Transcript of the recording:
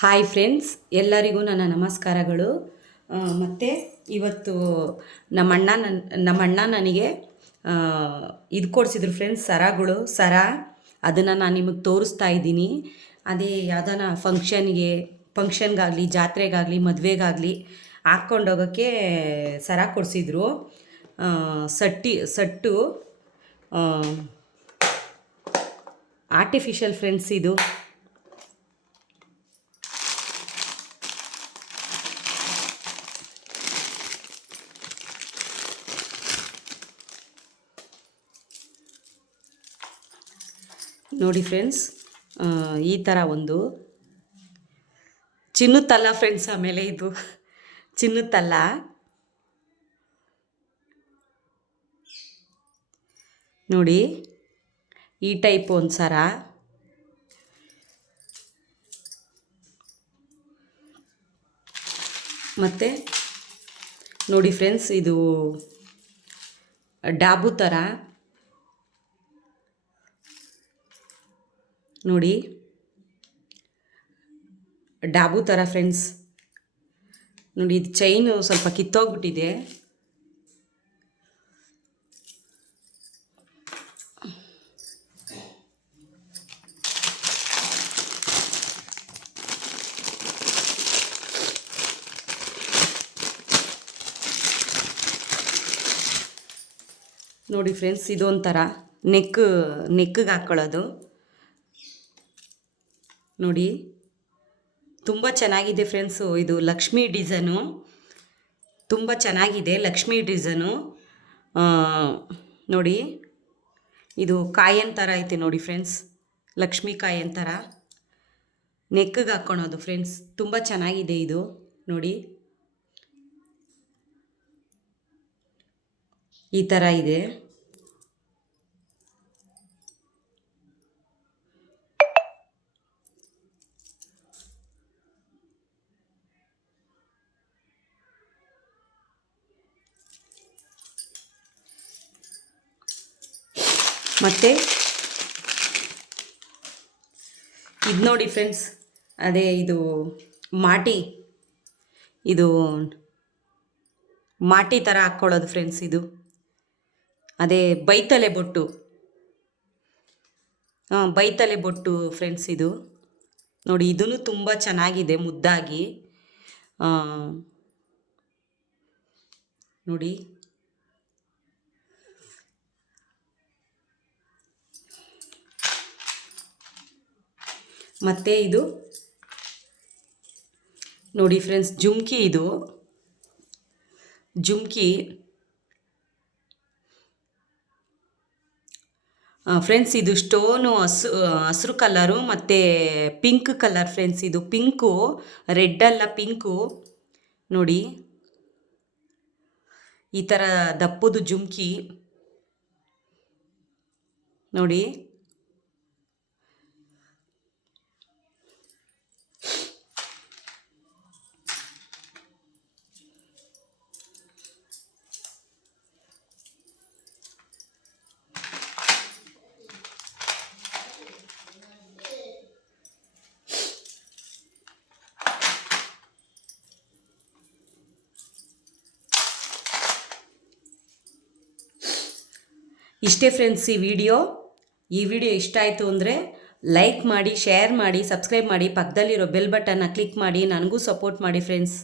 Hi friends, ಎಲ್ಲರಿಗೂ ನನ್ನ ನಮಸ್ಕಾರಗಳು. ಮತ್ತು ಇವತ್ತು ನಮ್ಮಣ್ಣ ನನಗೆ ಇದು ಕೊಡಿಸಿದ್ರು ಫ್ರೆಂಡ್ಸ್, ಸರ. ಅದನ್ನು ನಾನು ನಿಮಗೆ ತೋರಿಸ್ತಾ ಇದ್ದೀನಿ. ಅದೇ ಯಾವ್ದಾನ ಫಂಕ್ಷನ್ಗಾಗಲಿ, ಜಾತ್ರೆಗಾಗಲಿ, ಮದುವೆಗಾಗಲಿ ಹಾಕ್ಕೊಂಡೋಗೋಕ್ಕೆ ಸರ ಕೊಡಿಸಿದ್ರು. ಸಟ್ಟು ಆರ್ಟಿಫಿಷಿಯಲ್ ಫ್ರೆಂಡ್ಸ್ ಇದು. ನೋಡಿ ಫ್ರೆಂಡ್ಸ್, ಈ ಥರ ಒಂದು ಚಿನ್ನದಲ್ಲ ಫ್ರೆಂಡ್ಸ್. ಆಮೇಲೆ ಇದು ಚಿನ್ನದಲ್ಲ, ನೋಡಿ ಈ ಟೈಪ್ ಒಂದು ಸರ. ಮತ್ತು ನೋಡಿ ಫ್ರೆಂಡ್ಸ್, ಇದು ಡಾಬು ಥರ ನೋಡಿ, ಡಾಬು ಥರ ಫ್ರೆಂಡ್ಸ್. ನೋಡಿ, ಇದು ಚೈನು ಸ್ವಲ್ಪ ಕಿತ್ತೋಗ್ಬಿಟ್ಟಿದೆ. ನೋಡಿ ಫ್ರೆಂಡ್ಸ್, ಇದೊಂಥರ ನೆಕ್ಕಿಗೆ ಹಾಕ್ಕೊಳ್ಳೋದು. ನೋಡಿ, ತುಂಬ ಚೆನ್ನಾಗಿದೆ ಫ್ರೆಂಡ್ಸು. ಇದು ಲಕ್ಷ್ಮಿ ಡಿಸೈನು, ತುಂಬ ಚೆನ್ನಾಗಿದೆ ಲಕ್ಷ್ಮಿ ಡಿಸೈನು. ನೋಡಿ, ಇದು ಕಾಯನ್ ಥರ ಐತೆ ನೋಡಿ ಫ್ರೆಂಡ್ಸ್, ಲಕ್ಷ್ಮಿ ಕಾಯನ್ ಥರ ನೆಕ್ಕಿಗೆ ಹಾಕ್ಕೊಳೋದು ಫ್ರೆಂಡ್ಸ್. ತುಂಬ ಚೆನ್ನಾಗಿದೆ ಇದು. ನೋಡಿ, ಈ ಥರ ಇದೆ. ಮತ್ತು ಇದು ನೋಡಿ ಫ್ರೆಂಡ್ಸ್, ಅದೇ ಇದು ಮಾಟಿ ಥರ ಹಾಕ್ಕೊಳ್ಳೋದು ಫ್ರೆಂಡ್ಸ್. ಇದು ಅದೇ ಬೈತಲೆ ಬೊಟ್ಟು ಫ್ರೆಂಡ್ಸ್. ಇದು ನೋಡಿ, ಇದೂ ತುಂಬ ಚೆನ್ನಾಗಿದೆ ಮುದ್ದಾಗಿ. ನೋಡಿ, ಮತ್ತು ಇದು ನೋಡಿ ಫ್ರೆಂಡ್ಸ್, ಜುಮ್ಕಿ ಫ್ರೆಂಡ್ಸ್. ಇದು ಸ್ಟೋನು ಹಸಿರು ಕಲರು ಮತ್ತು ಪಿಂಕ್ ಕಲರ್ ಫ್ರೆಂಡ್ಸ್. ಇದು ಪಿಂಕು, ರೆಡ್ ಅಲ್ಲ, ಪಿಂಕು. ನೋಡಿ, ಈ ಥರ ದಪ್ಪದು ಜುಮ್ಕಿ ನೋಡಿ. ಇಷ್ಟೇ ಫ್ರೆಂಡ್ಸ್ ಈ ವಿಡಿಯೋ ಇಷ್ಟ ಆಯಿತು ಅಂದರೆ ಲೈಕ್ ಮಾಡಿ, ಶೇರ್ ಮಾಡಿ, ಸಬ್ಸ್ಕ್ರೈಬ್ ಮಾಡಿ, ಪಕ್ಕದಲ್ಲಿರೋ ಬೆಲ್ ಬಟನ್ನ ಕ್ಲಿಕ್ ಮಾಡಿ, ನನಗೂ ಸಪೋರ್ಟ್ ಮಾಡಿ ಫ್ರೆಂಡ್ಸ್.